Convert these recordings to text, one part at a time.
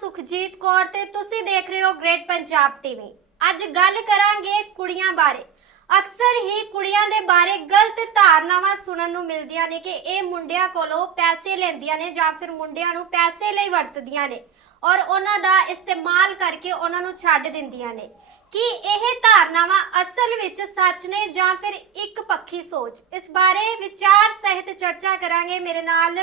ਸੁਖਜੀਤ ਕੌਰ ਤੇ ਤੁਸੀਂ ਦੇਖ ਰਹੇ ਹੋ ਗ੍ਰੇਟ ਪੰਜਾਬ ਟੀਵੀ ਅੱਜ ਗੱਲ ਕਰਾਂਗੇ ਕੁੜੀਆਂ ਬਾਰੇ। ਅਕਸਰ ਹੀ ਕੁੜੀਆਂ ਦੇ ਬਾਰੇ ਗਲਤ ਧਾਰਨਾਵਾਂ ਸੁਣਨ ਨੂੰ ਮਿਲਦੀਆਂ ਨੇ ਕਿ ਇਹ ਮੁੰਡਿਆਂ ਕੋਲੋਂ ਪੈਸੇ ਲੈਂਦੀਆਂ ਨੇ ਜਾਂ ਫਿਰ ਮੁੰਡਿਆਂ ਨੂੰ ਪੈਸੇ ਲਈ ਵਰਤਦੀਆਂ ਨੇ ਔਰ ਉਹਨਾਂ ਦਾ ਇਸਤੇਮਾਲ ਕਰਕੇ ਉਹਨਾਂ ਨੂੰ ਛੱਡ ਦਿੰਦੀਆਂ ਨੇ। ਕੀ ਇਹ ਧਾਰਨਾਵਾਂ ਅਸਲ ਵਿੱਚ ਸੱਚ ਨੇ ਜਾਂ ਫਿਰ ਇੱਕ ਪੱਖੀ ਸੋਚ? ਇਸ ਬਾਰੇ ਵਿਚਾਰ ਸਹਿਤ ਚਰਚਾ ਕਰਾਂਗੇ। ਮੇਰੇ ਨਾਲ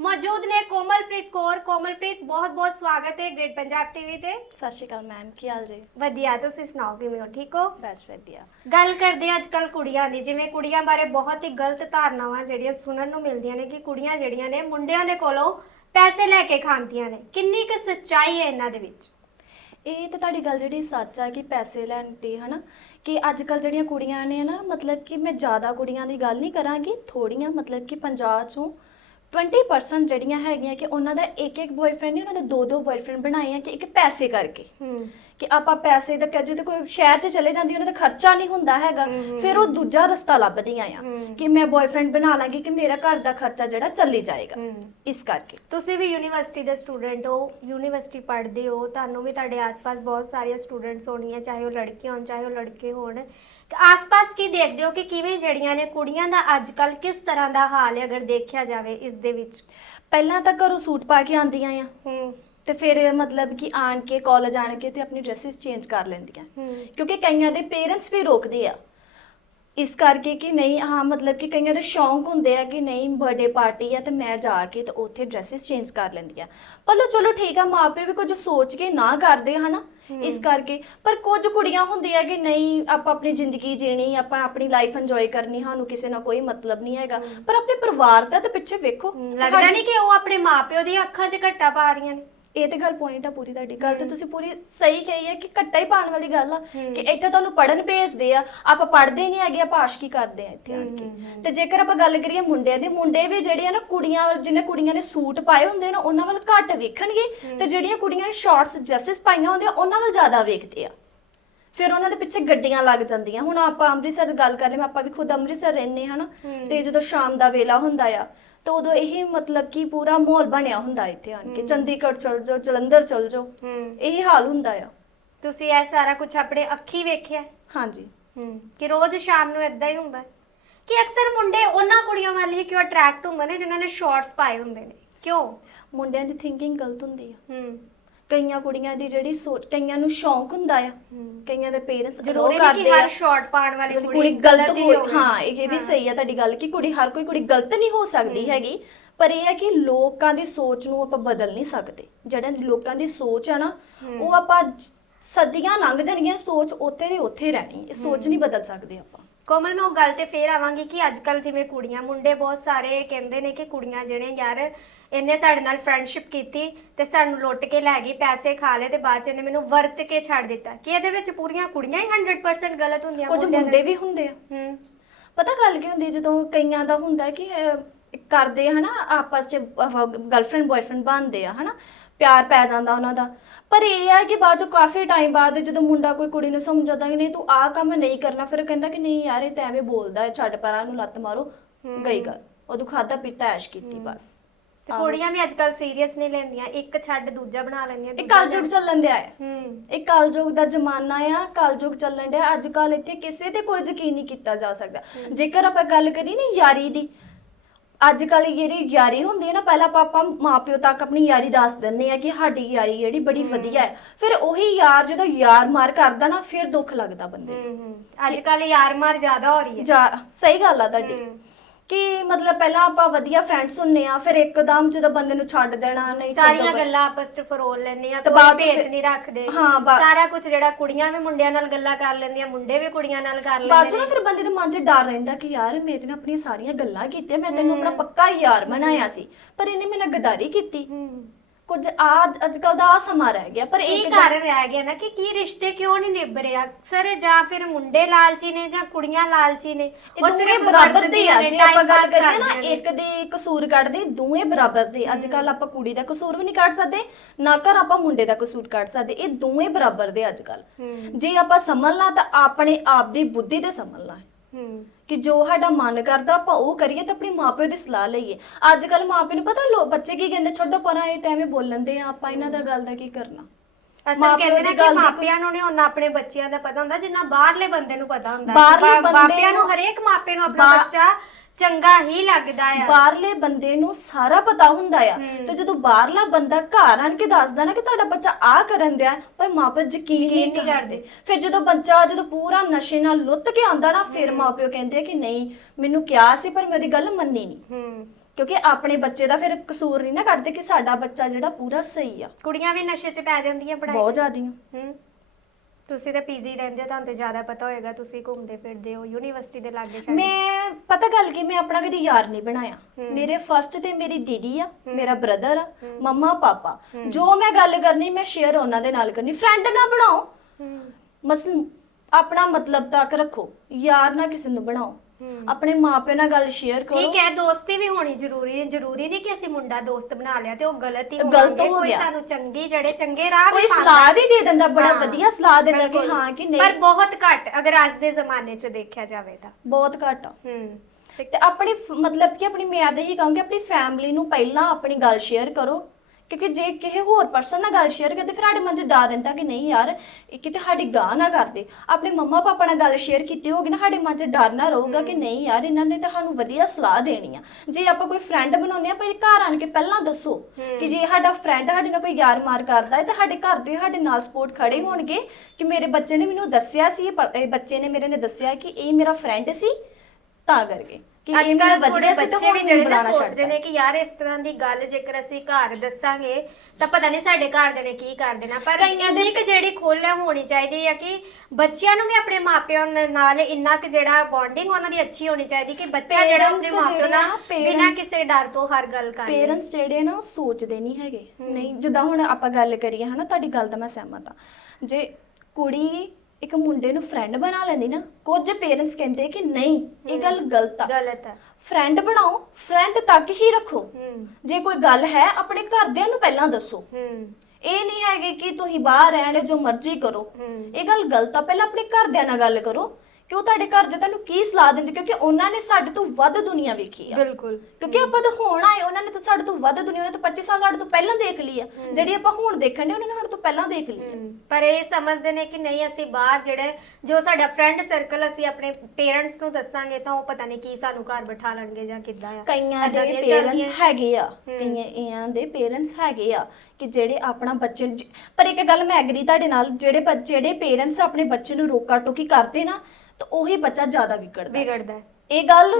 ਮੌਜੂਦ ਨੇ ਕੋਮਲਪ੍ਰੀਤ ਕੌਰ। ਕੋਮਲਪ੍ਰੀਤ ਬਹੁਤ ਬਹੁਤ ਸਵਾਗਤ ਹੈ ਗ੍ਰੇਟ ਪੰਜਾਬ ਟੀਵੀ ਤੇ। ਸਤਿ ਸ਼੍ਰੀ ਅਕਾਲ ਮੈਮ ਕੀ ਹਾਲ ਜੀ? ਵਧੀਆ ਤੁਸੀਂ ਸੁਣਾਓ ਕਿਵੇਂ ਹੋ? ਠੀਕ ਹੋ? ਬੈਸਟ ਵਧੀਆ। ਗੱਲ ਕਰਦੇ ਹਾਂ ਅੱਜ ਕੱਲ ਕੁੜੀਆਂ ਦੀ। ਜਿਵੇਂ ਕੁੜੀਆਂ ਬਾਰੇ ਬਹੁਤ ਹੀ ਗਲਤ ਧਾਰਨਾਵਾਂ ਜਿਹੜੀਆਂ ਸੁਣਨ ਨੂੰ ਮਿਲਦੀਆਂ ਨੇ ਕਿ ਕੁੜੀਆਂ ਜਿਹੜੀਆਂ ਨੇ ਮੁੰਡਿਆਂ ਦੇ ਕੋਲੋਂ ਪੈਸੇ ਲੈ ਕੇ ਖਾਂਦੀਆਂ ਨੇ। ਕਿੰਨੀ ਕੁ ਸੱਚਾਈ ਹੈ ਇਹਨਾਂ ਦੇ ਵਿੱਚ? ਇਹ ਤਾਂ ਤੁਹਾਡੀ ਗੱਲ ਜਿਹੜੀ ਸੱਚ ਆ ਕਿ ਪੈਸੇ ਲੈਣ ਦੀ ਹਨਾ? ਕਿ ਅੱਜ ਕੱਲ ਜਿਹੜੀਆਂ ਕੁੜੀਆਂ ਨੇ ਨਾ, ਮਤਲਬ ਕਿ ਮੈਂ ਜ਼ਿਆਦਾ ਕੁੜੀਆਂ ਦੀ ਗੱਲ ਨਹੀਂ ਕਰਾਂਗੀ ਥੋੜੀਆਂ ਮਤਲਬ ਕਿ 50 ਚੋਂ 20% ਜਿਹੜੀਆਂ ਹੈਗੀਆਂ ਕਿ ਉਹਨਾਂ ਦਾ ਇੱਕ ਇੱਕ ਬॉयਫ੍ਰੈਂਡ ਨਹੀਂ ਉਹਨਾਂ ਨੇ ਦੋ ਦੋ ਬॉयਫ੍ਰੈਂਡ ਬਣਾਏ ਆ ਕਿ ਇੱਕ ਪੈਸੇ ਕਰਕੇ। ਕਿ ਆਪਾਂ ਪੈਸੇ ਦਾ ਕਹੇ ਤੇ ਕੋਈ ਸ਼ਹਿਰ 'ਚ ਚਲੇ ਜਾਂਦੀ ਉਹਨਾਂ ਦਾ ਖਰਚਾ ਨਹੀਂ ਹੁੰਦਾ ਹੈਗਾ ਫਿਰ ਉਹ ਦੂਜਾ ਰਸਤਾ ਲੱਭਦੀਆਂ ਆ ਕਿ ਮੈਂ ਬॉयਫ੍ਰੈਂਡ ਬਣਾ ਲਾਂਗੀ ਕਿ ਮੇਰਾ ਘਰ ਦਾ ਖਰਚਾ ਜਿਹੜਾ ਚੱਲੀ ਜਾਏਗਾ। ਇਸ ਕਰਕੇ। ਤੁਸੀਂ ਵੀ ਯੂਨੀਵਰਸਿਟੀ ਦੇ ਸਟੂਡੈਂਟ ਹੋ ਯੂਨੀਵਰਸਿਟੀ ਪੜ੍ਹਦੇ ਹੋ ਤੁਹਾਨੂੰ ਵੀ ਤੁਹਾਡੇ ਆਸ-ਪਾਸ ਬਹੁਤ ਸਾਰੇ ਸਟੂਡੈਂਟਸ ਹੋਣੀਆਂ ਚਾਹੇ ਉਹ ਲੜਕੇ ਹੋਣ ਚਾਹੇ ਉਹ ਲੜਕੇ ਹੋਣ। ਆਸ-ਪਾਸ ਕੀ ਦੇਖਦੇ ਹੋ ਕਿ ਕਿਵੇਂ ਜਿਹੜੀਆਂ ਨੇ ਕੁੜੀਆਂ ਦਾ ਅੱਜਕੱਲ ਕਿਸ ਤਰ੍ਹਾਂ ਦਾ ਹਾਲ ਹੈ ਅਗਰ ਦੇਖਿਆ ਜਾਵੇ ਇਸ ਦੇ ਵਿੱਚ? ਪਹਿਲਾਂ ਤਾਂ ਘਰੋਂ ਸੂਟ ਪਾ ਕੇ ਆਉਂਦੀਆਂ ਆ। ਹੂੰ। ਤੇ ਫਿਰ ਮਤਲਬ ਕਿ ਆਣ ਕੇ ਕਾਲਜ ਆਣ ਕੇ ਤੇ ਆਪਣੀ ਡਰੈਸਸ ਚੇਂਜ ਕਰ ਲੈਂਦੀਆਂ। ਹੂੰ। ਕਿਉਂਕਿ ਕਈਆਂ ਦੇ ਪੇਰੈਂਟਸ ਵੀ ਰੋਕਦੇ ਆ। ਇਸ ਕਰਕੇ ਕਿ ਨਹੀਂ ਹਾਂ ਮਤਲਬ ਕਿ ਕਈਆਂ ਦੇ ਸ਼ੌਂਕ ਹੁੰਦੇ ਆ ਕਿ ਨਹੀਂ ਬਰਥਡੇ ਪਾਰਟੀ ਆ ਤੇ ਮੈਂ ਜਾ ਕੇ ਤੇ ਉੱਥੇ ਡਰੈਸਸ ਚੇਂਜ ਕਰ ਲੈਂਦੀਆਂ ਪਰ ਚਲੋ ਠੀਕ ਆ ਮਾਪੇ ਵੀ ਕੁਝ ਸੋਚ ਕੇ ਨਾ ਕਰਦੇ ਹਨਾ? ਇਸ ਕਰਕੇ ਪਰ ਕੁਝ ਕੁੜੀਆਂ ਹੁੰਦੀਆਂ ਕਿ ਨਹੀਂ ਆਪਾਂ ਆਪਣੀ ਜ਼ਿੰਦਗੀ ਜੀਣੀ ਆਪਾਂ ਆਪਣੀ ਲਾਈਫ ਇੰਜੋਏ ਕਰਨੀ ਸਾਨੂੰ ਕਿਸੇ ਨਾਲ ਕੋਈ ਮਤਲਬ ਨਹੀਂ ਹੈਗਾ। ਪਰ ਆਪਣੇ ਪਰਿਵਾਰ ਦਾ ਤਾਂ ਪਿੱਛੇ ਵੇਖੋ। ਲੱਗਦਾ ਨਹੀਂ ਕਿ ਉਹ ਆਪਣੇ ਮਾਪਿਓ ਦੀਆਂ ਅੱਖਾਂ 'ਚ ਘੱਟਾ ਪਾ ਰਹੀਆਂ ਨੇ। ਇਹ ਤੇ ਗੱਲ ਪੁਆਇੰਟ ਆ ਪੂਰੀ ਤੁਹਾਡੀ। ਗੱਲ ਤੇ ਤੁਸੀਂ ਪੂਰੀ ਸਹੀ ਕਹੀ ਹੈ ਕਿ ਕੱਟਾ ਹੀ ਪਾਉਣ ਵਾਲੀ ਗੱਲ ਆ। ਕਿ ਇੱਥੇ ਤੁਹਾਨੂੰ ਪੜਨ ਭੇਜਦੇ ਆ ਆਪਾਂ ਪੜਦੇ ਨਹੀਂ ਹੈਗੇ ਆਪਾਂ ਆਸ਼ਕੀ ਕਰਦੇ ਆ ਇੱਥੇ ਆਣ ਕੇ। ਤੇ ਜੇਕਰ ਆਪਾਂ ਗੱਲ ਕਰੀਏ ਮੁੰਡਿਆਂ ਦੀ ਮੁੰਡੇ ਵੀ ਜਿਹੜੇ ਆ ਨਾ ਕੁੜੀਆਂ ਵੱਲ- ਕੁੜੀਆਂ ਨੇ ਸੂਟ ਪਾਏ ਹੁੰਦੇ ਨੇ ਉਹਨਾਂ ਵੱਲ ਘੱਟ ਵੇਖਣਗੇ। ਤੇ ਜਿਹੜੀਆਂ ਕੁੜੀਆਂ ਨੇ ਸ਼ਾਰਟਸ ਡਰੈਸਸ ਪਾਈਆਂ ਹੁੰਦੀਆਂ ਉਹਨਾਂ ਵੱਲ ਜ਼ਿਆਦਾ ਵੇਖਦੇ ਆ। ਫਿਰ ਉਹਨਾਂ ਦੇ ਪਿੱਛੇ ਗੱਡੀਆਂ ਲੱਗ ਜਾਂਦੀਆਂ। ਹੁਣ ਆਪਾਂ ਅੰਮ੍ਰਿਤਸਰ ਦੀ ਗੱਲ ਕਰ ਲਈਏ ਆਪਾਂ ਵੀ ਖੁਦ ਅੰਮ੍ਰਿਤਸਰ ਰਹਿੰਦੇ ਹਨਾ। ਤੇ ਜਦੋਂ ਸ਼ਾਮ ਦਾ ਵੇਲਾ ਹੁੰਦਾ ਆ ਤਾਂ ਉਦੋਂ ਇਹ ਮਤਲਬ ਕਿ ਪੂਰਾ ਮਾਹੌਲ ਬਣਿਆ ਹੁੰਦਾ ਇੱਥੇ ਆਣ ਕੇ। ਚੰਡੀਗੜ੍ਹ ਚਲ ਜਾਓ ਜਲੰਧਰ ਚਲ ਜਾਓ ਹੂੰ। ਇਹੀ ਹਾਲ ਹੁੰਦਾ ਆ। ਤੁਸੀਂ ਇਹ ਸਾਰਾ ਕੁਝ ਆਪਣੇ ਅੱਖੀ ਵੇਖਿਆ? ਹਾਂਜੀ। ਹੂੰ। ਕਿ ਰੋਜ਼ ਸ਼ਾਮ ਨੂੰ ਇਦਾਂ ਹੀ ਹੁੰਦਾ? ਹੈ? ਕਿ ਅਕਸਰ ਮੁੰਡੇ ਉਹਨਾਂ ਕੁੜੀਆਂ ਵੱਲ ਹੀ ਕਿਉਂ ਅਟਰੈਕਟ ਹੁੰਦੇ ਨੇ ਜਿਨ੍ਹਾਂ ਨੇ ਸ਼ਾਰਟਸ ਪਾਏ ਹੁੰਦੇ ਨੇ? ਕਿਉਂ? ਮੁੰਡਿਆਂ ਦੀ ਥਿੰਕਿੰਗ ਗਲਤ ਹੁੰਦੀ ਆ। ਹੂੰ। ਕਈਆਂ ਕੁੜੀਆਂ ਦੀ ਜਿਹੜੀ ਸੋਚ ਕਈਆਂ ਨੂੰ ਸ਼ੌਂਕ ਹੁੰਦਾ ਆ। ਕਈਆਂ ਦੇ ਪੇਰੈਂਟਸ ਜ਼ਰੂਰੀ ਨਹੀਂ ਕਿ ਹਰ ਸ਼ਾਰਟ ਪਾਉਣ ਵਾਲੀ ਕੁੜੀ ਗਲਤ ਹੀ ਹੋ ਇਹ ਵੀ ਸਹੀ ਆ ਤੁਹਾਡੀ ਗੱਲ ਕਿ ਕੁੜੀ ਹਰ ਕੋਈ ਕੁੜੀ ਗਲਤ ਨਹੀਂ ਹੋ ਸਕਦੀ ਹੈਗੀ ਪਰ ਇਹ ਹੈ ਕਿ ਲੋਕਾਂ ਦੀ ਸੋਚ ਨੂੰ ਆਪਾਂ ਬਦਲ ਨਹੀਂ ਸਕਦੇ। ਜਿਹੜਾ ਲੋਕਾਂ ਦੀ ਸੋਚ ਆ ਨਾ ਉਹ ਆਪਾਂ ਸਦੀਆਂ ਲੰਘ ਜਾਣਗੀਆਂ ਸੋਚ ਉੱਥੇ ਦੀ ਉੱਥੇ ਰਹਿਣੀ ਇਹ ਸੋਚ ਨਹੀਂ ਬਦਲ ਸਕਦੇ ਆਪਾਂ। ਕੋਮਲ ਮੈਂ ਉਹ ਗੱਲ ਤੇ ਫੇਰ ਆਵਾਂਗੀ ਕਿ ਅੱਜ ਕੱਲ ਜਿਵੇਂ ਕੁੜੀਆਂ ਮੁੰਡੇ ਬਹੁਤ ਸਾਰੇ ਕਹਿੰਦੇ ਨੇ ਕਿ ਕੁੜੀਆਂ ਜਿਹੜੇ ਯਾਰ ਇਹਨੇ ਸਾਡੇ ਨਾਲ ਫਰੈਂਡਸ਼ਿਪ ਕੀਤੀ ਤੇ ਸਾਨੂੰ ਲੁੱਟ ਕੇ ਲੈ ਗਈ ਪੈਸੇ ਖਾ ਲਏ ਤੇ ਬਾਅਦ ਚ ਇਹਨੇ ਮੈਨੂੰ ਵਰਤ ਕੇ ਛੱਡ ਦਿੱਤਾ। ਕਿ ਇਹਦੇ ਵਿੱਚ ਪੂਰੀਆਂ ਕੁੜੀਆਂ ਹੀ 100% ਗਲਤ ਹੁੰਦੀਆਂ ਕੁਝ ਮੁੰਡਿਆਂ ਮੁੰਡੇ? ਵੀ ਹੁੰਦੇ ਆ। ਹੂੰ। ਪਤਾ ਗੱਲ ਕੀ ਹੁੰਦੀ ਹੈ ਜਦੋਂ ਕਈਆਂ ਦਾ ਹੁੰਦਾ ਹੈ ਕਿ ਅਹ, ਕਰਦੇ ਆ ਹਨਾ ਆਪਸ ਚ ਗਰਲਫ੍ਰੈਂਡ ਬॉयਫ੍ਰੈਂਡ ਬਣਦੇ ਆ ਹਨਾ ਪਿਆਰ ਪੈ ਜਾਂਦਾ ਉਹਨਾਂ ਦਾ। ਪਰ ਇਹ ਹੈ ਕਿ ਬਾਅਦ ਚੋਂ ਕਾਫੀ ਟਾਈਮ ਬਾਅਦ ਜਦੋਂ ਮੁੰਡਾ ਕੋਈ ਕੁੜੀ ਨੂੰ ਸਮਝਾਉਂਦਾ ਕਿ ਨਹੀਂ ਤੂੰ ਆਹ ਕੰਮ ਨਹੀਂ ਕਰਨਾ ਫਿਰ ਉਹ ਕਹਿੰਦਾ ਕਿ ਨਹੀਂ ਯਾਰ ਇਹ ਤਾਂ ਐਵੇਂ ਬੋਲਦਾ ਹੈ ਛੱਡ ਪਰਾਂ ਨੂੰ ਲੱਤ ਮਾਰੋ ਗਈ ਗੱਲ। ਉਦੋਂ ਖਾਦਾ ਪੀਤਾ ਐਸ਼ ਕੀਤੀ ਬਸ। ਤੇ ਕੁੜੀਆਂ ਵੀ ਅੱਜ ਕੱਲ ਸੀਰੀਅਸ ਨਹੀਂ ਲੈਂਦੀਆਂ ਇੱਕ ਛੱਡ ਦੂਜਾ ਬਣਾ ਲੈਂਦੀਆਂ ਇਹ ਕਲਯੁਗ ਚੱਲਣ ਦਿਆ ਹੈ। ਹੂੰ। ਇਹ ਕਲਯੁਗ ਦਾ ਜ਼ਮਾਨਾ ਆ ਕਲਯੁਗ ਚੱਲਣ ਡਿਆ। ਅੱਜ ਕੱਲ ਇੱਥੇ ਕਿਸੇ ਤੇ ਕੋਈ ਯਕੀਨ ਨਹੀਂ ਕੀਤਾ ਜਾ ਸਕਦਾ। ਜੇਕਰ ਆਪਾਂ ਗੱਲ ਕਰੀ ਨਾ ਯਾਰੀ ਦੀ ਅੱਜ ਕੱਲ ਜਿਹੜੀ ਯਾਰੀ ਹੁੰਦੀ ਹੈ ਨਾ ਪਹਿਲਾਂ ਆਪਾਂ ਆਪਾਂ ਮਾਪਿਓ ਤੱਕ ਆਪਣੀ ਯਾਰੀ ਦੱਸ ਦਿੰਦੇ ਆ ਕਿ ਸਾਡੀ ਯਾਰੀ ਜਿਹੜੀ ਬੜੀ ਵਧੀਆ ਹੈ। ਫਿਰ ਉਹੀ ਯਾਰ ਜਦੋਂ ਯਾਰ ਮਾਰ ਕਰਦਾ ਨਾ ਫਿਰ ਦੁੱਖ ਲੱਗਦਾ ਬੰਦੇ ਨੂੰ। ਹੂੰ ਹੂੰ। ਅੱਜ ਕੱਲ ਯਾਰ ਮਾਰ ਜ਼ਿਆਦਾ ਹੋ ਰਹੀ ਹੈ। ਜਾ ਸਹੀ ਗੱਲ ਆ ਤੁਹਾਡੀ। ਹੂੰ। ਕਿ ਮਤਲਬ ਪਹਿਲਾਂ ਆਪਾਂ ਵਧੀਆ ਫਰੈਂਡਸ ਹੁੰਨੇ ਆ ਫਿਰ ਇੱਕਦਮ ਜਦੋਂ ਬੰਦੇ ਨੂੰ ਛੱਡ ਦੇਣਾ ਨਹੀਂ ਸਾਰੀਆਂ ਛੱਡੋ ਗੱਲਾਂ ਆਪਸ ਚ ਫਰੋਲ ਲੈਂਦੇ ਆ ਤੇ ਕੋਈ ਬਾਅਦ ਚ ਫਿਰ- ਨਹੀਂ ਰੱਖਦੇ। ਹਾਂ, ਬਾ- ਸਾਰਾ ਕੁਝ ਜਿਹੜਾ ਕੁੜੀਆਂ ਵੀ ਮੁੰਡਿਆਂ ਨਾਲ ਗੱਲਾਂ ਕਰ ਲੈਂਦੀਆਂ ਮੁੰਡੇ ਵੀ ਕੁੜੀਆਂ ਨਾਲ ਕਰ ਬਾਅਦ ਲੈਂਦੇ ਚੋਂ ਨਾ ਨੇ। ਫਿਰ ਬੰਦੇ ਦੇ ਮਨ 'ਚ ਡਰ ਰਹਿੰਦਾ ਕਿ ਯਾਰ ਮੈਂ ਤੇ ਨਾ ਆਪਣੀਆਂ ਸਾਰੀਆਂ ਗੱਲਾਂ ਕੀਤੀਆਂ ਮੈਂ ਤੈਨੂੰ ਆਪਣਾ ਪੱਕਾ ਯਾਰ ਬਣਾਇਆ ਸੀ ਪਰ ਇਹਨੇ ਮੇਰੇ ਨਾਲ ਗਦਾਰੀ ਕੀਤੀ। ਕੁਝ ਆਜ ਅੱਜ ਕੱਲ ਦਾ ਆ ਸਮਾਂ ਰਹਿ ਗਿਆ ਪਰ ਇਹ ਇੱਕ ਕਾਰਨ ਰਹਿ ਗਿਆ ਨਾ ਕਿ ਕੀ ਰਿਸ਼ਤੇ ਕਿਉਂ ਨਹੀਂ ਨਿਭ ਰਹੇ? ਅਕਸਰ ਜਾਂ ਫਿਰ ਮੁੰਡੇ ਲਾਲਚੀ ਨੇ ਜਾਂ ਕੁੜੀਆਂ ਲਾਲਚੀ ਨੇ। ਇਹ ਦੋਵੇਂ ਬਰਾਬਰ ਦੇ ਆ ਜੇ ਆਪਾਂ ਗੱਲ ਕਰੀਏ ਨਾ ਇੱਕ ਦੇ ਕਸੂਰ ਕੱਢਦੇ ਦੋਵੇਂ ਬਰਾਬਰ ਦੇ। ਅੱਜ ਕੱਲ ਆਪਾਂ ਕੁੜੀ ਦਾ ਕਸੂਰ ਵੀ ਨਹੀਂ ਕੱਢ ਸਕਦੇ ਨਾ ਕਰ ਆਪਾਂ ਮੁੰਡੇ ਦਾ ਕਸੂਰ ਕੱਢ ਸਕਦੇ। ਇਹ ਦੋਵੇਂ ਬਰਾਬਰ ਦੇ ਅੱਜ ਕੱਲ ਜੇ ਆਪਾਂ ਸਮਝਣਾ ਤਾਂ ਆਪਣੇ ਆਪ ਦੀ ਬੁੱਧੀ ਤੇ ਸਮਝਣਾ ਹੈ। ਹੂੰ। ਕਿ ਜੋ ਸਾਡਾ ਮਨ ਕਰਦਾ ਆਪਾਂ ਉਹ ਕਰੀਏ ਤੇ ਆਪਣੀ ਮਾਪਿਓ ਦੀ ਸਲਾਹ ਲਈਏ। ਅੱਜ ਕੱਲ ਮਾਪਿਓ ਨੂੰ ਪਤਾ ਲੋ ਬੱਚੇ ਕੀ ਕਹਿੰਦੇ ਛੱਡੋ ਪਰਾਂ ਇਹ ਤਾਂ ਐਵੇਂ ਬੋਲਣ ਦੇ ਆ ਆਪਾਂ ਇਹਨਾਂ ਦਾ ਗੱਲ ਦਾ ਕੀ ਕਰਨਾ? ਅਸਲ ਕਹਿੰਦੇ ਦੀ ਨੇ ਕਿ ਗੱਲ ਦੀ ਮਾਪਿਆਂ ਨੂੰ ਨਹੀਂ ਉਹਨਾਂ ਆਪਣੇ ਬੱਚਿਆਂ ਦਾ ਪਤਾ ਹੁੰਦਾ ਜਿੰਨਾ ਬਾਹਰਲੇ ਬੰਦੇ ਨੂੰ ਪਤਾ ਹੁੰਦਾ। ਬਾਹਰਲੇ ਬਾ- ਬੰਦੇ ਮਾਪਿਆਂ ਨੂੰ ਨੂੰ- ਹਰੇਕ ਮਾਪੇ ਨੂੰ ਆਪਣਾ ਬਾ- ਬੱਚਾ ਚੰਗਾ ਹੀ ਲੱਗਦਾ ਆ। ਬਾਹਰਲੇ ਬੰਦੇ ਨੂੰ ਸਾਰਾ ਪਤਾ ਹੁੰਦਾ ਆ। ਤੇ ਜਦੋਂ ਬਾਹਰਲਾ ਬੰਦਾ ਘਰ ਆਣ ਕੇ ਦੱਸਦਾ ਨਾ ਕਿ ਤੁਹਾਡਾ ਬੱਚਾ ਆ ਕਰਨ ਦਿਆ ਪਰ ਮਾਪੇ ਯਕੀਨ ਨਹੀਂ ਕਰਦੇ। ਫਿਰ ਜਦੋਂ ਬੱਚਾ ਜਦੋਂ ਪੂਰਾ ਨਸ਼ੇ ਨਾਲ ਲੁੱਟ ਕੇ ਆਂਦਾ ਨਾ ਫਿਰ ਮਾਪਿਓ ਕਹਿੰਦੇ ਆ ਕਿ ਨਹੀਂ ਮੈਨੂੰ ਕਿਹਾ ਸੀ ਪਰ ਮੈਂ ਉਹਦੀ ਗੱਲ ਮੰਨੀ ਨਹੀਂ। ਹੂੰ। ਕਿਉਂਕਿ ਆਪਣੇ ਬੱਚੇ ਦਾ ਫਿਰ ਕਸੂਰ ਨਹੀਂ ਨਾ ਕੱਢਦੇ ਕਿ ਸਾਡਾ ਬੱਚਾ ਜਿਹੜਾ ਪੂਰਾ ਸਹੀ ਆ। ਕੁੜੀਆਂ ਵੀ ਨਸ਼ੇ 'ਚ ਪੈ ਜਾਂਦੀਆਂ ਪੜਾਈ ਬਹੁਤ ਜ਼ਿਆਦੀਆਂ। ਹੂੰ। ਤੁਸੀਂ ਤਾਂ ਪੀਜੀ ਰਹਿੰਦੇ ਹੋ ਤੁਹਾਨੂੰ ਤੇ ਜ਼ਿਆਦਾ ਪਤਾ ਹੋਏਗਾ ਤੁਸੀਂ ਘੁੰਮਦੇ ਫਿਰਦੇ ਹੋ ਯੂਨੀਵਰਸਿਟੀ ਦੇ ਲਾਗੇ ਸ਼ਾਗੇ ਮੈਂ ਪਤਾ ਗੱਲ ਕੀ ਮੈਂ ਆਪਣਾ ਕਦੀ ਯਾਰ ਨਹੀਂ ਬਣਾਇਆ। ਮੇਰੇ ਫਰਸਟ ਤੇ ਮੇਰੀ ਦੀਦੀ ਆ ਮੇਰਾ ਬ੍ਰਦਰ ਆ ਮੰਮਾ ਪਾਪਾ। ਜੋ ਮੈਂ ਗੱਲ ਕਰਨੀ ਮੈਂ ਸ਼ੇਅਰ ਉਹਨਾਂ ਦੇ ਨਾਲ ਕਰਨੀ। ਫਰੈਂਡ ਨਾ ਬਣਾਓ। ਮਸਲ ਆਪਣਾ ਮਤਲਬ ਤੱਕ ਰੱਖੋ। ਯਾਰ ਨਾ ਕਿਸੇ ਨੂੰ ਬਣਾਓ। ਆਪਣੇ ਮਾਪਿਆਂ ਨਾਲ ਗੱਲ ਸ਼ੇਅਰ ਕਰੋ। ਠੀਕ ਹੈ ਦੋਸਤੀ ਵੀ ਹੋਣੀ ਜ਼ਰੂਰੀ ਹੈ। ਜ਼ਰੂਰੀ ਨਹੀਂ ਕਿ ਅਸੀਂ ਮੁੰਡਾ ਦੋਸਤ ਬਣਾ ਲਿਆ ਤੇ ਉਹ ਗਲਤ ਹੀ ਗਲਤ ਹੋ ਕੋਈ ਗਿਆ। ਸਾਨੂੰ ਚੰਗੀ ਜਿਹੜੇ ਚੰਗੇ ਰਾਹ ਕੋਈ ਸਲਾਹ ਵੀ ਦੇ ਦਿੰਦਾ ਬੜਾ ਹਾਂ, ਵਧੀਆ ਸਲਾਹ ਦਿੰਦਾ ਕਿ ਬਿਲਕੁਲ। ਹਾਂ ਕਿ ਪਰ ਨਹੀਂ ਬਹੁਤ ਘੱਟ ਅਗਰ ਅੱਜ ਦੇ ਜ਼ਮਾਨੇ 'ਚ ਦੇਖਿਆ ਜਾਵੇ ਤਾਂ। ਬਹੁਤ ਘੱਟ। ਆ ਹੂੰ। ਤੇ ਆਪਣੀ ਫ- ਮਤਲਬ ਕਿ ਆਪਣੀ ਮੈਂ ਤਾਂ ਇਹੀ ਕਹਾਂਗੀ ਆਪਣੀ ਫੈਮਿਲੀ ਨੂੰ ਪਹਿਲਾਂ ਆਪਣੀ ਗੱਲ ਸ਼ੇਅਰ ਕਰੋ। ਕਿਉਂਕਿ ਜੇ ਕਿਸੇ ਹੋਰ ਪਰਸਨ ਨਾਲ ਗੱਲ ਸ਼ੇਅਰ ਕਰਦੇ ਫਿਰ ਸਾਡੇ ਮਨ 'ਚ ਡਰ ਰਹਿੰਦਾ ਕਿ ਨਹੀਂ ਯਾਰ ਇਹ ਕਿਤੇ ਸਾਡੀ ਗਾਹ ਨਾ ਕਰਦੇ ਆਪਣੇ ਮੰਮਾ ਪਾਪਾ ਨਾਲ ਗੱਲ ਸ਼ੇਅਰ ਕੀਤੀ ਹੋਗੀ ਨਾ ਸਾਡੇ ਮਨ 'ਚ ਡਰ ਨਾ ਰਹੂਗਾ ਕਿ ਨਹੀਂ ਯਾਰ ਇਹਨਾਂ ਨੇ ਤਾਂ ਸਾਨੂੰ ਵਧੀਆ ਸਲਾਹ ਦੇਣੀ ਆ। ਜੇ ਆਪਾਂ ਕੋਈ ਫਰੈਂਡ ਬਣਾਉਂਦੇ ਆ ਪਰ ਘਰ ਆਣ ਕੇ ਪਹਿਲਾਂ ਦੱਸੋ ਕਿ ਜੇ ਸਾਡਾ ਫਰੈਂਡ ਸਾਡੇ ਨਾਲ ਕੋਈ ਯਾਰ ਮਾਰ ਕਰਦਾ ਹੈ ਤਾਂ ਸਾਡੇ ਘਰ ਦੇ ਸਾਡੇ ਨਾਲ ਸਪੋਰਟ ਖੜੇ ਹੋਣਗੇ ਕਿ ਮੇਰੇ ਬੱਚੇ ਨੇ ਮੈਨੂੰ ਦੱਸਿਆ ਸੀ ਇਹ ਬੱਚੇ ਨੇ ਮੇਰੇ ਨੇ ਦੱਸਿਆ ਕਿ ਇਹ ਮੇਰਾ ਫਰੈਂਡ ਸੀ ਤਾਂ ਕਰਕੇ। ਕਿ ਅੱਜ ਕੱਲ ਵਧੀਆ ਸੀ ਤੇ ਬੱਚੇ ਵੀ ਜਿਹੜੇ ਨਾ ਸੋਚਦੇ। ਨੇ ਕਿ ਯਾਰ ਇਸ ਤਰ੍ਹਾਂ ਦੀ ਗੱਲ ਜੇਕਰ ਅਸੀਂ ਘਰ ਦੱਸਾਂਗੇ ਤਾਂ ਪਤਾ ਨਹੀਂ ਸਾਡੇ ਘਰ ਦੇ ਨੇ ਕੀ ਕਰ ਦੇਣਾ। ਪਰ ਦੇ- ਇੰਨੀ ਕੁ ਜਿਹੜੀ ਖੁੱਲ੍ਹ ਹੋਣੀ ਚਾਹੀਦੀ ਹੈ ਕਿ ਬੱਚਿਆਂ ਨੂੰ ਵੀ ਆਪਣੇ ਮਾਪਿਆਂ ਨ- ਨਾਲ ਇੰਨਾ ਕੁ ਜਿਹੜਾ ਬੌਂਡਿੰਗ ਉਹਨਾਂ ਦੀ ਅੱਛੀ ਹੋਣੀ ਚਾਹੀਦੀ ਕਿ ਬੱਚਾ ਜਿਹੜਾ ਆਪਣੇ Parents ਮਾਪਿਆਂ ਜਿਹੜੇ ਆ, ਨਾਲ parents- ਬਿਨਾਂ ਕਿਸੇ ਡਰ ਤੋਂ ਹਰ ਗੱਲ ਕਰ ਪੇਰੈਂਟਸ ਜਿਹੜੇ ਨਾ ਸੋਚਦੇ ਨਹੀਂ ਹੈਗੇ। ਨਹੀਂ ਜਿੱਦਾਂ ਹੁਣ ਆਪਾਂ ਗੱਲ ਕਰੀਏ ਹਨਾ ਤੁਹਾਡੀ ਗੱਲ ਤਾਂ ਮੈਂ ਸਹਿਮਤ ਆ ਜੇ ਕੁੜੀ ਇੱਕ ਮੁੰਡੇ ਨੂੰ ਫਰੈਂਡ ਬਣਾ ਲੈਂਦੀ ਨਾ ਕੁਝ ਪੇਰੈਂਟਸ ਕਹਿੰਦੇ ਕਿ ਨਹੀਂ ਇਹ ਗੱਲ ਗਲਤ ਆ। ਗਲਤ ਹੈ ਫਰੈਂਡ ਬਣਾਓ ਫਰੈਂਡ ਤੱਕ ਹੀ ਰੱਖੋ। ਹੂੰ। ਜੇ ਕੋਈ ਗੱਲ ਹੈ ਆਪਣੇ ਘਰਦਿਆਂ ਨੂੰ ਪਹਿਲਾਂ ਦੱਸੋ। ਹੂੰ। ਇਹ ਨਹੀਂ ਹੈਗੇ ਕਿ ਤੁਸੀਂ ਬਾਹਰ ਰਹਿਣ ਜੋ ਮਰਜ਼ੀ ਕਰੋ। ਹੂੰ। ਇਹ ਗੱਲ ਗਲਤ ਆ ਪਹਿਲਾਂ ਆਪਣੇ ਘਰਦਿਆਂ ਨਾਲ ਗੱਲ ਕਰੋ। ਕਿ ਉਹ ਤੁਹਾਡੇ ਘਰ ਦੇ ਤੁਹਾਨੂੰ ਕੀ ਸਲਾਹ ਦਿੰਦੇ? ਕਿਉਂਕਿ ਉਹਨਾਂ ਨੇ ਸਾਡੇ ਤੋਂ ਵੱਧ ਦੁਨੀਆ ਵੇਖੀ ਆ। ਬਿਲਕੁਲ। ਕਿਉਂਕਿ ਆਪਾਂ ਤਾਂ ਹੁਣ ਆਏ ਉਹਨਾਂ ਨੇ ਤਾਂ ਸਾਡੇ ਤੋਂ ਵੱਧ ਦੁਨੀਆ ਨੇ ਤਾਂ 25 ਸਾਲ ਸਾਡੇ ਤੋਂ ਪਹਿਲਾਂ ਦੇਖ ਲਈ ਆ। ਜਿਹੜੀ ਆਪਾਂ ਹੁਣ ਦੇਖਣ ਦੇ ਉਹਨਾਂ ਨੇ ਸਾਡੇ ਤੋਂ ਪਹਿਲਾਂ ਦੇਖ ਲਈ ਆ। ਪਰ ਇਹ ਸਮਝਦੇ ਨੇ ਕਿ ਨਹੀਂ ਅਸੀਂ ਬਾਹਰ ਜਿਹੜੇ ਜੋ ਸਾਡਾ ਫਰੈਂਡ ਸਰਕਲ ਅਸੀਂ ਆਪਣੇ ਪੇਰੈਂਟਸ ਨੂੰ ਦੱਸਾਂਗੇ ਤਾਂ ਉਹ ਪਤਾ ਨਹੀਂ ਕੀ ਸਾਨੂੰ ਘਰ ਬਿਠਾ ਲੈਣਗੇ ਜਾਂ ਕਿੱਦਾਂ ਆ। ਕਈਆਂ ਦੇ ਪੇਰੈਂਟਸ। ਹੈਗੇ ਆ। ਕਈਆਂ ਇਆਂ ਦੇ ਪੇਰੈਂਟਸ ਹੈਗੇ ਆ ਕਿ ਜਿਹੜੇ ਆਪਣਾ ਬੱਚੇ ਪਰ ਇੱਕ ਗੱਲ ਮੈਂ ਐਗਰੀ ਤੁਹਾਡੇ ਨਾਲ ਜਿਹੜੇ ਬੱਚੇ ਜਿਹੜੇ ਪੇਰੈਂਟਸ ਆਪਣੇ ਬੱਚੇ ਨੂੰ ਰੋਕਾ ਟੋਕੀ ਕਰਦੇ ਨਾ ਤਾਂ ਉਹੀ ਬੱਚਾ ਜ਼ਿਆਦਾ ਵਿਗੜਦਾ ਹੈ। ਵਿਗੜਦਾ ਹੈ ਇਹ ਗੱਲ।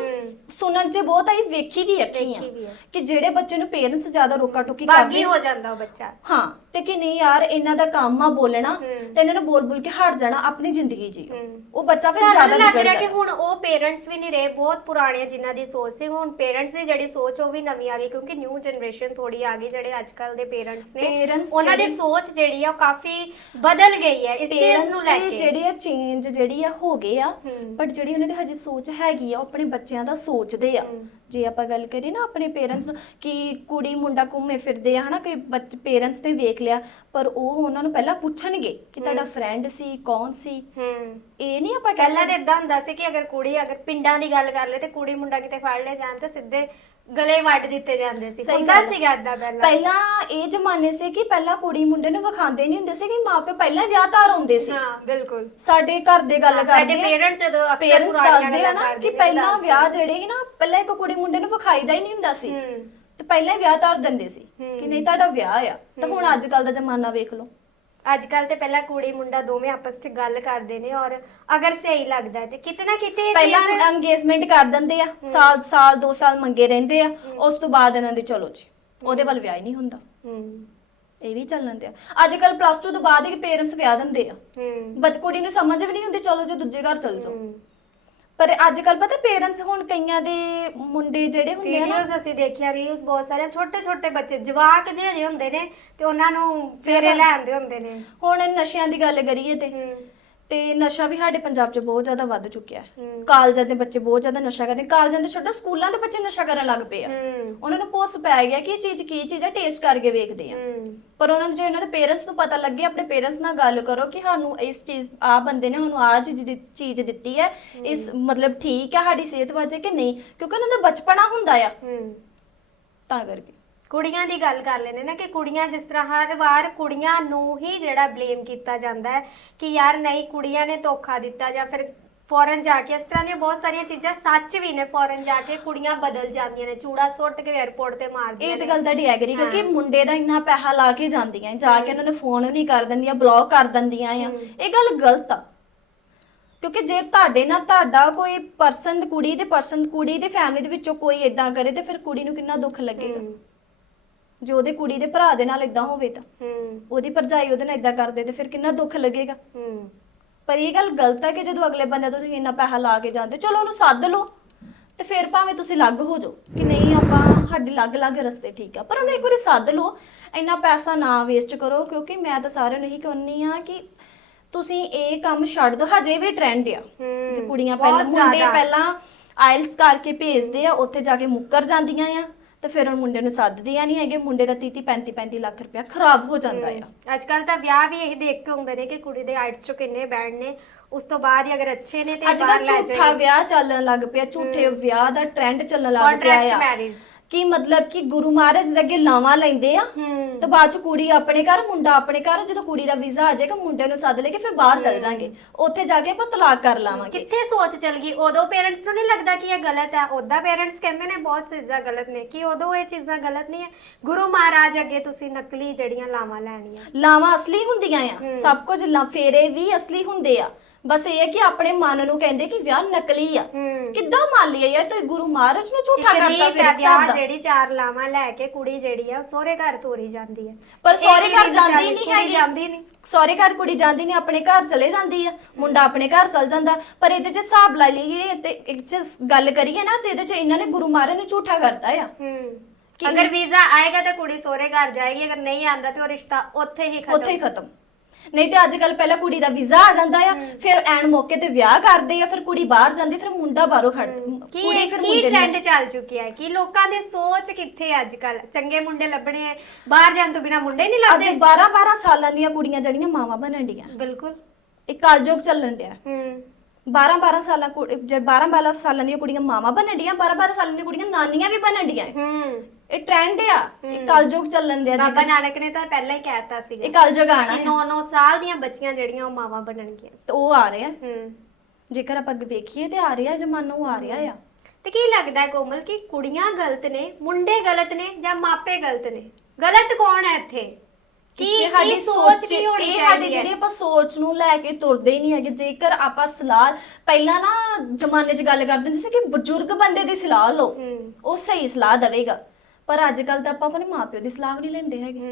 ਸੁਣਨ 'ਚ ਬਹੁਤ ਆਈ ਵੇਖੀ ਵੀ ਅੱਖੀ ਆ ਵੇਖੀ ਵੀ ਆ। ਕਿ ਜਿਹੜੇ ਬੱਚੇ ਨੂੰ ਪੇਰੈਂਟਸ ਜ਼ਿਆਦਾ ਰੋਕਾ ਟੋਕੀ ਬਾਗੀ ਕਰਦੇ ਹੋ ਜਾਂਦਾ ਉਹ ਬੱਚਾ ਹਾਂ ਤੇ ਕਿ ਨਹੀਂ ਯਾਰ ਇਹਨਾਂ ਦਾ ਕੰਮ ਆ ਬੋਲਣਾ ਹਮ। ਤੇ ਇਹਨਾਂ ਨੂੰ ਬੋਲ ਬੋਲ ਕੇ ਹਟ ਜਾਣਾ ਆਪਣੀ ਜ਼ਿੰਦਗੀ ਜੀਓ ਹਮ। ਉਹ ਬੱਚਾ ਫਿਰ ਸਾਨੂੰ ਜ਼ਿਆਦਾ ਲੱਗ ਰਿਹਾ ਵਿਗੜਦਾ ਕਿ ਹੁਣ ਉਹ ਪੇਰੈਂਟਸ ਵੀ ਨਹੀਂ ਰਹੇ ਬਹੁਤ ਪੁਰਾਣੇ ਜਿਨ੍ਹਾਂ ਦੀ ਸੋਚ ਸੀ ਹੁਣ ਪੇਰੈਂਟਸ ਦੀ ਜਿਹੜੀ ਸੋਚ ਉਹ ਵੀ ਨਵੀਂ ਆ ਗਈ ਕਿਉਂਕਿ ਨਿਊ ਜਨਰੇਸ਼ਨ ਥੋੜੀ ਆ ਗਈ ਜਿਹੜੇ ਅੱਜ ਕੱਲ ਦੇ ਪੇਰੈਂਟਸ ਨੇ Parents ਉਹਨਾਂ ਦੀ ਜਿਹੜੇ- ਸੋਚ ਜਿਹੜੀ ਆ ਉਹ ਕਾਫੀ ਬਦਲ ਗਈ ਹੈ ਇਸ ਚੀਜ਼ ਪੇਰੈਂਟਸ ਨੂੰ ਲੈ ਦੇ ਕੇ ਜਿਹੜੇ ਆ ਚੇਂਜ ਜਿਹੜੀ ਆ ਹੋ ਗਏ ਆ ਹਮ। ਬਟ ਜਿਹੜੀ ਉਹਨਾਂ ਦੀ ਹਜੇ ਸੋਚ ਹੈਗੀ ਆ ਉਹ ਆਪਣੇ ਬੱਚਿਆਂ ਦਾ ਸੋਚਦੇ ਆ। ਜੇ ਆਪਾਂ ਗੱਲ ਕਰੀਏ ਨਾ ਆਪਣੇ ਪੇਰੈਂਟਸ ਕਿ ਕੁੜੀ ਮੁੰਡਾ ਘੁੰਮੇ ਫਿਰਦੇ ਆ ਹਨਾ ਕੋਈ ਬੱਚ ਪੇਰੈਂਟਸ ਨੇ ਵੇਖ ਲਿਆ ਪਰ ਉਹ ਉਹਨਾਂ ਨੂੰ ਪਹਿਲਾਂ ਪੁੱਛਣਗੇ ਕਿ ਤੁਹਾਡਾ ਫਰੈਂਡ ਸੀ ਕੌਣ ਸੀ? ਹੂੰ। ਇਹ ਨਹੀਂ ਆਪਾਂ ਕਹਿ ਪਹਿਲਾਂ ਸਕਦੇ। ਤੇ ਇਦਾਂ ਹੁੰਦਾ ਸੀ ਕਿ ਅਗਰ ਕੁੜੀ ਅਗਰ ਪਿੰਡਾਂ ਦੀ ਗੱਲ ਕਰ ਲੈ ਤੇ ਕੁੜੀ ਮੁੰਡਾ ਕਿਤੇ ਫੜ ਲੈ ਜਾਣ ਤੇ ਸਿੱਧੇ ਗਲੇ ਵੱਢ ਦਿੱਤੇ ਜਾਂਦੇ ਸੀ। ਸਹੀ ਹੁੰਦਾ ਗੱਲ ਹੈ। ਸੀਗਾ ਇਦਾਂ ਪਹਿਲਾਂ। ਪਹਿਲਾਂ ਇਹ ਜ਼ਮਾਨੇ ਸੀ ਕਿ ਪਹਿਲਾਂ ਕੁੜੀ ਮੁੰਡੇ ਨੂੰ ਵਿਖਾਉਂਦੇ ਨਹੀਂ ਹੁੰਦੇ ਸੀ ਕਿ ਮਾਪੇ ਪਹਿਲਾਂ ਵਿਆਹ ਧਾਰ ਹੁੰਦੇ ਸੀ। ਹਾਂ ਬਿਲਕੁਲ। ਸਾਡੇ ਘਰ ਦੇ ਗੱਲ ਹਾਂ, ਕਰਦੇ ਸਾਡੇ parents ਜਦੋਂ ਅਕਸਰ ਪੁਰਾਣੀਆਂ ਦੱਸਦੇ ਆ ਨਾ ਕਿ ਕਰਦੇ ਨੇ, ਪਹਿਲਾਂ ਦੱਸਦੇ ਵਿਆਹ। ਜਿਹੜੇ ਸੀ ਨਾ ਪਹਿਲਾਂ ਇੱਕ ਕੁੜੀ ਮੁੰਡੇ ਨੂੰ ਵਿਖਾਈਦਾ ਹੀ ਨਹੀਂ ਹੁੰਦਾ ਸੀ। ਹੂੰ। ਤੇ ਪਹਿਲਾਂ ਹੀ ਵਿਆਹ ਧਾਰ ਦਿੰਦੇ ਸੀ ਹੂੰ। ਕਿ ਨਹੀਂ ਤੁਹਾਡਾ ਵਿਆਹ ਆ। ਤਾਂ ਹੁਣ ਅੱਜ ਕੱਲ ਦਾ ਜ਼ਮਾਨਾ ਵੇਖ ਲਓ। ਅੱਜ ਕੱਲ ਤੇ ਪਹਿਲਾਂ ਕੁੜੀ ਮੁੰਡਾ ਦੋਵੇਂ ਆਪਸ ਵਿੱਚ ਗੱਲ ਕਰਦੇ ਨੇ ਔਰ ਅਗਰ ਸਹੀ ਲੱਗਦਾ ਹੈ ਤੇ ਕਿਤੇ ਨਾ ਕਿਤੇ ਇਹ ਪਹਿਲਾਂ ਚੀਜ਼- ਅੰਗੇਜਮੈਂਟ ਕਰ ਦਿੰਦੇ ਆ ਸਾਲ ਸਾਲ ਦੋ ਸਾਲ ਮੰਗੇ ਰਹਿੰਦੇ ਆ ਉਸ ਤੋਂ ਬਾਅਦ ਇਹਨਾਂ ਦੀ ਚਲੋ ਜੀ ਉਹਦੇ ਵੱਲ ਵਿਆਹ ਹੀ ਨਹੀਂ ਹੁੰਦਾ। ਹੂੰ। ਇਹ ਵੀ ਚੱਲਣ ਦਿਆ। ਅੱਜ ਕੱਲ ਪਲੱਸ 2 ਤੋਂ ਬਾਅਦ ਹੀ ਪੇਰੈਂਟਸ ਵਿਆਹ ਦਿੰਦੇ ਆ। ਹੂੰ। ਬਟ ਕੁੜੀ ਨੂੰ ਸਮਝ ਵੀ ਨਹੀਂ ਹੁੰਦੀ ਚਲੋ ਜੀ ਦੂਜੇ ਘਰ ਚਲ ਜਾਓ। ਹੂੰ। ਪਰ ਅੱਜ ਕੱਲ ਪਤਾ ਪੇਰੈਂਟਸ ਹੁਣ ਕਈਆਂ ਦੇ ਮੁੰਡੇ ਜਿਹੜੇ ਹੁੰਦੇ ਆ ਨਾ ਵੀਡੀਓਜ਼ ਅਸੀਂ ਦੇਖਿਆ ਰੀਲਸ ਬਹੁਤ ਸਾਰੇ ਛੋਟੇ ਛੋਟੇ ਬੱਚੇ ਜਵਾਕ ਜਿਹੇ ਹੁੰਦੇ ਨੇ ਤੇ ਉਹਨਾਂ ਨੂੰ ਫੇਰੇ ਲੈਂਦੇ ਹੁੰਦੇ ਨੇ। ਹੁਣ ਨਸ਼ਿਆਂ ਦੀ ਗੱਲ ਕਰੀਏ ਤੇ ਤੇ ਨਸ਼ਾ ਵੀ ਸਾਡੇ ਪੰਜਾਬ 'ਚ ਬਹੁਤ ਜ਼ਿਆਦਾ ਵੱਧ ਚੁੱਕਿਆ ਹੈ। ਕਾਲਜਾਂ ਦੇ ਬੱਚੇ ਬਹੁਤ ਜ਼ਿਆਦਾ ਨਸ਼ਾ ਕਰਦੇ ਕਾਲਜਾਂ ਦੇ ਛੱਡੋ ਸਕੂਲਾਂ ਦੇ ਬੱਚੇ ਨਸ਼ਾ ਕਰਨ ਲੱਗ ਪਏ ਆ। ਉਹਨਾਂ ਨੂੰ ਪੁੱਛ ਪੈ ਗਿਆ ਕਿ ਇਹ ਚੀਜ਼ ਕੀ ਚੀਜ਼ ਹੈ ਟੇਸਟ ਕਰਕੇ ਵੇਖਦੇ ਆ। ਪਰ ਉਹਨਾਂ ਨੂੰ ਜੇ ਉਹਨਾਂ ਦੇ ਪੇਰੈਂਟਸ ਨੂੰ ਪਤਾ ਲੱਗੇ ਆਪਣੇ ਪੇਰੈਂਟਸ ਨਾਲ ਗੱਲ ਕਰੋ ਕਿ ਸਾਨੂੰ ਇਸ ਚੀਜ਼ ਆ ਬੰਦੇ ਨੇ ਸਾਨੂੰ ਆ ਚੀਜ਼ ਦਿੱਤੀ ਹੈ ਇਸ ਮਤਲਬ ਠੀਕ ਹੈ ਸਾਡੀ ਸਿਹਤ ਵਾਸਤੇ ਕਿ ਨਹੀਂ? ਕਿਉਂਕਿ ਉਹਨਾਂ ਦਾ ਬਚਪਨਾ ਹੁੰਦਾ ਆ। ਤਾਂ ਕਰਕੇ। ਕੁੜੀਆਂ ਦੀ ਗੱਲ ਕਰ ਲੈਨੇ ਨਾ ਕਿ ਕੁੜੀਆਂ ਜਿਸ ਤਰ੍ਹਾਂ ਹਰ ਵਾਰ ਕੁੜੀਆਂ ਨੂੰ ਹੀ ਜਿਹੜਾ ਬਲੇਮ ਕੀਤਾ ਜਾਂਦਾ ਹੈ ਕਿ ਯਾਰ ਨਹੀਂ ਕੁੜੀਆਂ ਨੇ ਧੋਖਾ ਦਿੱਤਾ ਜਾਂ ਫਿਰ ਫੌਰਨ ਜਾ ਕੇ ਇਸ ਤਰ੍ਹਾਂ ਦੀਆਂ ਬਹੁਤ ਸਾਰੀਆਂ ਚੀਜ਼ਾਂ ਸੱਚ ਵੀ ਨੇ ਫੌਰਨ ਜਾ ਕੇ ਕੁੜੀਆਂ ਬਦਲ ਜਾਂਦੀਆਂ ਨੇ ਚੂੜਾ ਸੁੱਟ ਕੇ 에ਅਰਪੋਰਟ ਤੇ ਮਾਰਦੀਆਂ ਇਹ ਤੇ ਗੱਲ ਤੁਹਾਡੀ ਐਗਰੀ ਕਿਉਂਕਿ। ਮੁੰਡੇ ਦਾ ਇੰਨਾ ਪੈਸਾ ਲਾ ਕੇ ਜਾਂਦੀਆਂ ਜਾ ਕੇ ਉਹਨਾਂ ਨੇ ਫੋਨ ਨਹੀਂ ਕਰ ਦਿੰਦੀਆਂ ਬਲੌਕ ਕਰ ਦਿੰਦੀਆਂ ਆ। ਇਹ ਗੱਲ ਗਲਤ ਆ। ਕਿਉਂਕਿ ਜੇ ਤੁਹਾਡੇ ਨਾਲ ਤੁਹਾਡਾ ਕੋਈ ਪਰਸਨ ਕੁੜੀ ਦੇ ਪਰਸਨ ਕੁੜੀ ਦੇ ਫੈਮਿਲੀ ਦੇ ਵਿੱਚੋਂ ਕੋਈ ਇਦਾਂ ਕਰੇ ਤੇ ਫਿਰ ਕੁੜੀ ਨੂੰ ਕਿੰਨਾ ਦੁੱਖ ਲੱਗੇਗਾ। ਜੇ ਉਹਦੇ ਕੁੜੀ ਦੇ ਭਰਾ ਦੇ ਨਾਲ ਇਦਾਂ ਹੋਵੇ ਤਾਂ। ਹੂੰ। ਉਹਦੀ ਭਰਜਾਈ ਉਹਦੇ ਨਾਲ ਇਦਾਂ ਕਰਦੇ ਤੇ ਫਿਰ ਕਿੰਨਾ ਦੁੱਖ ਲੱਗੇਗਾ। ਹੂੰ। ਪਰ ਇਹ ਗੱਲ ਗਲਤ ਹੈ ਕਿ ਜਦੋਂ ਅਗਲੇ ਬੰਦੇ ਤੋਂ ਤੁਸੀਂ ਇੰਨਾ ਪੈਸਾ ਲਾ ਕੇ ਜਾਂਦੇ ਚਲੋ ਉਹਨੂੰ ਸੱਦ ਲਓ ਤੇ ਫਿਰ ਭਾਵੇਂ ਤੁਸੀਂ ਲੱਗ ਹੋ ਜਾਓ ਕਿ ਨਹੀਂ ਆਪਾਂ ਸਾਡੀ ਲੱਗ-ਲੱਗ ਰਸਤੇ ਠੀਕ ਆ ਪਰ ਉਹਨੂੰ ਇੱਕ ਵਾਰੀ ਸੱਦ ਲਓ ਇੰਨਾ ਪੈਸਾ ਨਾ ਵੇਸਟ ਕਰੋ ਕਿਉਂਕਿ ਮੈਂ ਤਾਂ ਸਾਰਿਆਂ ਨੂੰ ਇਹੀ ਕਹਿੰਦੀ ਆ ਕਿ ਤੁਸੀਂ ਇਹ ਕੰਮ ਛੱਡ ਦਿਓ ਹਜੇ ਵੀ ਟ੍ਰੈਂਡ ਆ। ਹੂੰ, ਜੇ ਕੁੜੀਆਂ ਬਹੁਤ ਪਹਿਲਾਂ ਮੁੰਡੇ ਜ਼ਿਆਦਾ। ਪਹਿਲਾਂ ਆਇਲਸ ਕਰਕੇ ਭੇਜਦੇ ਆ ਉੱਥੇ ਜਾ ਕੇ ਮੁੱਕਰ ਜਾਂਦੀਆਂ ਆ। ਤੇ ਫਿਰ ਉਹ ਮੁੰਡੇ ਨੂੰ ਸੱਦਦੀਆਂ ਨਹੀਂ ਹੈਗੇ ਮੁੰਡੇ ਦਾ 30 35 35 ਲੱਖ ਰੁਪਇਆ ਖਰਾਬ ਹੋ ਜਾਂਦਾ ਆ। ਅੱਜ ਕੱਲ ਤਾਂ ਵਿਆਹ ਵੀ ਇਹ ਦੇਖ ਕੇ ਹੁੰਦੇ ਨੇ ਕਿ ਕੁੜੀ ਦੇ ਆਈਟਸ ਚੋਂ ਕਿੰਨੇ ਬੈਂਡ ਨੇ ਉਸ ਤੋਂ ਬਾਅਦ ਹੀ ਅਗਰ ਅੱਛੇ ਨੇ ਤੇ ਅੱਜ ਬਾਹਰ ਕੱਲ੍ਹ ਲੈ ਝੂਠਾ ਵਿਆਹ ਚੱਲਣ ਲੱਗ ਪਿਆ ਝੂਠੇ ਵਿਆਹ ਦਾ ਟ੍ਰੈਂਡ ਚੱਲਣ ਲੱਗ ਪਿਆ ਆ। ਮੈਰਿਜ ਕਿ ਮਤਲਬ ਕਿ ਗੁਰੂ ਮਹਾਰਾਜ ਦੇ ਅੱਗੇ ਲਾਵਾਂ ਲੈਂਦੇ ਆ? ਤੇ ਬਾਅਦ ਚ ਕੁੜੀ ਆਪਣੇ ਘਰ ਮੁੰਡਾ ਆਪਣੇ ਘਰ ਜਦੋਂ ਕੁੜੀ ਦਾ ਵੀਜ਼ਾ ਆ ਜਾਏਗਾ ਮੁੰਡੇ ਨੂੰ ਸੱਦ ਲੈ ਕੇ ਫਿਰ ਬਾਹਰ ਚਲ ਜਾਾਂਗੇ। ਉੱਥੇ ਜਾ ਕੇ ਆਪਾਂ ਤਲਾਕ ਕਰ ਲਾਵਾਂਗੇ। ਕਿੱਥੇ ਸੋਚ ਚਲ ਗਈ? ਉਦੋਂ ਪੇਰੈਂਟਸ ਨੂੰ ਨਹੀਂ ਲੱਗਦਾ ਕਿ ਇਹ ਗਲਤ ਹੈ ਉਦਾਂ ਪੇਰੈਂਟਸ ਕਹਿੰਦੇ ਨੇ ਬਹੁਤ ਚੀਜ਼ਾਂ ਗਲਤ ਨੇ। ਕਿ ਉਦੋਂ ਇਹ ਚੀਜ਼ਾਂ ਗਲਤ ਨਹੀਂ ਹੈ ਗੁਰੂ ਮਹਾਰਾਜ ਅੱਗੇ ਤੁਸੀਂ ਨਕਲੀ ਜਿਹੜੀਆਂ ਲਾਵਾਂ ਲੈਣੀਆਂ। ਲਾਵਾਂ ਅਸਲੀ ਹੁੰਦੀਆਂ ਆ। ਸਭ ਕੁਝ ਲਾ ਫੇਰੇ ਵੀ ਅਸਲੀ ਹੁੰਦੇ ਆ। ਬਸ ਇਹ ਹੈ ਕਿ ਆਪਣੇ ਮਨ ਨੂੰ ਕਹਿੰਦੇ ਕਿ ਵਿਆਹ ਨਕਲੀ ਆ। ਹੂੰ। ਕਿੱਦਾਂ ਮੰਨ ਲਿਆ ਯਾਰ ਤੂੰ ਗੁਰੂ ਮਹਾਰਾਜ ਨੂੰ ਝੂਠਾ ਰੀਤ ਫਿਰ ਵਿਆਹ ਦਾ। ਜਿਹੜੀ ਚਾਰ ਲਾਵਾਂ ਲੈ ਕੇ ਕੁੜੀ ਜਿਹੜੀ ਆ ਉਹ ਸਹੁਰੇ ਘਰ ਤੋਰੀ ਜਾਂਦੀ ਹੈ ਪਰ ਸਹੁਰੇ ਘਰ ਜਾਂਦੀ ਨਹੀਂ ਕੁੜੀ ਹੈਗੀ। ਜਾਂਦੀ ਨਹੀਂ। ਸਹੁਰੇ ਘਰ ਕੁੜੀ ਜਾਂਦੀ ਨਹੀਂ ਆਪਣੇ ਘਰ ਚਲੇ ਜਾਂਦੀ ਆ। ਮੁੰਡਾ ਆਪਣੇ ਘਰ ਚਲ ਜਾਂਦਾ। ਪਰ ਇਹਦੇ 'ਚ ਹਿਸਾਬ ਲਾ ਲਈਏ ਤੇ ਇੱਕ 'ਚ ਗੱਲ ਕਰੀਏ ਨਾ ਤੇ ਇਹਦੇ 'ਚ ਇਹਨਾਂ ਨੇ ਗੁਰੂ ਮਹਾਰਾਜ ਨੂੰ ਝੂਠਾ ਕਰਤਾ ਆ। ਹੂੰ। ਕਿ- ਅਗਰ ਵੀਜ਼ਾ ਆਏਗਾ ਤਾਂ ਕੁੜੀ ਸਹੁਰੇ ਘਰ ਜਾਏਗੀ ਅਗਰ ਨਹੀਂ ਆਂਦਾ ਤੇ ਉਹ ਰਿਸ਼ਤਾ ਉੱਥੇ ਹੀ ਖਤਮ। ਉੱਥੇ ਹੀ ਖਤਮ। ਨਹੀਂ ਤੇ ਅੱਜ ਕੱਲ ਪਹਿਲਾਂ ਕੁੜੀ ਦਾ ਵੀਜ਼ਾ ਆ ਜਾਂਦਾ ਆ ਫਿਰ ਐਨ ਮੌਕੇ ਤੇ ਵਿਆਹ ਕਰਦੇ ਆ ਫਿਰ ਕੁੜੀ ਬਾਹਰ ਜਾਂਦੀ ਫਿਰ ਮੁੰਡਾ ਬਾਹਰੋਂ ਖੜ ਕੀ ਕੁੜੀ ਫਿਰ ਕੀ ਮੁੰਡੇ ਟ੍ਰੈਂਡ ਨੂੰ ਚੱਲ ਚੁੱਕਿਆ ਹੈ ਕਿ ਲੋਕਾਂ ਦੀ ਸੋਚ ਕਿੱਥੇ ਅੱਜ ਕੱਲ ਚੰਗੇ ਮੁੰਡੇ ਲੱਭਣੇ ਹੈ, ਬਾਹਰ ਜਾਣ ਤੋਂ ਬਿਨਾ ਮੁੰਡੇ ਨਹੀਂ ਅੱਜ ਲੱਭਦੇ 12 12 ਸਾਲਾਂ ਦੀਆਂ ਕੁੜੀਆਂ ਜਿਹੜੀਆਂ ਮਾਵਾਂ ਬਣਨ ਡੀਆਂ। ਬਿਲਕੁਲ। ਇਹ ਕਲਯੁਗ ਚੱਲਣ ਡਿਆ। ਹੂੰ। 12 12 ਸਾਲਾਂ ਕੁੜੀ- ਜੇ 12 12 ਸਾਲਾਂ ਦੀਆਂ ਕੁੜੀਆਂ ਮਾਵਾਂ ਬਣਨ ਡੀਆਂ 12 12 ਸਾਲਾਂ ਦੀਆਂ ਕੁੜੀਆਂ ਨਾਨੀਆਂ ਵੀ ਬਣਨ ਡੀਆਂ। ਹੂੰ। ਇਹ ਟ੍ਰੈਂਡ ਆ। ਇਹ ਕਲਯੁਗ ਚੱਲਣ ਡਿਆ ਬਾਬਾ ਜੀ ਨਾਨਕ ਨੇ ਤਾਂ ਪਹਿਲਾਂ ਹੀ ਕਹਿਤਾ ਸੀ ਇਹ ਕਲਯੁਗ ਆਣਾ ਕਿ ਹੈ। 9-9 ਸਾਲ ਦੀਆਂ ਬੱਚੀਆਂ ਜਿਹੜੀਆਂ ਉਹ ਮਾਵਾਂ ਬਣਨਗੀਆਂ। ਤੇ ਉਹ ਆ ਰਿਹਾ ਹੂੰ। ਜੇਕਰ ਆਪਾਂ ਅੱਗੇ ਵੇਖੀਏ ਤੇ ਆ ਰਿਹਾ ਜਮਾਨਾ ਉਹ ਆ ਰਿਹਾ ਆ। ਤੇ ਕੀ ਲੱਗਦਾ ਹੈ ਕੋਮਲ ਕਿ ਕੁੜੀਆਂ ਗਲਤ ਨੇ ਮੁੰਡੇ ਗਲਤ ਨੇ ਜਾਂ ਮਾਪੇ ਗਲਤ ਨੇ? ਗਲਤ ਕੌਣ ਹੈ ਇੱਥੇ? ਕੀ ਸਾਡੀ ਸੋਚ ਕੀ ਹੋਣੀ ਇਹ ਸਾਡੀ ਚਾਹੀਦੀ ਜਿਹੜੀ ਹੈ ਆਪਾਂ ਸੋਚ ਨੂੰ ਲੈ ਕੇ ਤੁਰਦੇ ਹੀ ਨਹੀਂ ਹੈਗੇ। ਜੇਕਰ ਆਪਾਂ ਸਲਾਹ ਪਹਿਲਾਂ ਨਾ ਜ਼ਮਾਨੇ 'ਚ ਗੱਲ ਕਰਦੇ ਹੁੰਦੇ ਸੀ ਕਿ ਬਜ਼ੁਰਗ ਬੰਦੇ ਦੀ ਸਲਾਹ ਲਓ। ਹੂੰ। ਉਹ ਸਹੀ ਸਲਾਹ ਦੇਵੇਗਾ। ਪਰ ਅੱਜ ਕੱਲ ਤਾਂ ਆਪਾਂ ਆਪਣੇ ਮਾਪਿਓ ਦੀ ਸਲਾਹ ਵੀ ਨਹੀਂ ਲੈਂਦੇ ਹੈਗੇ।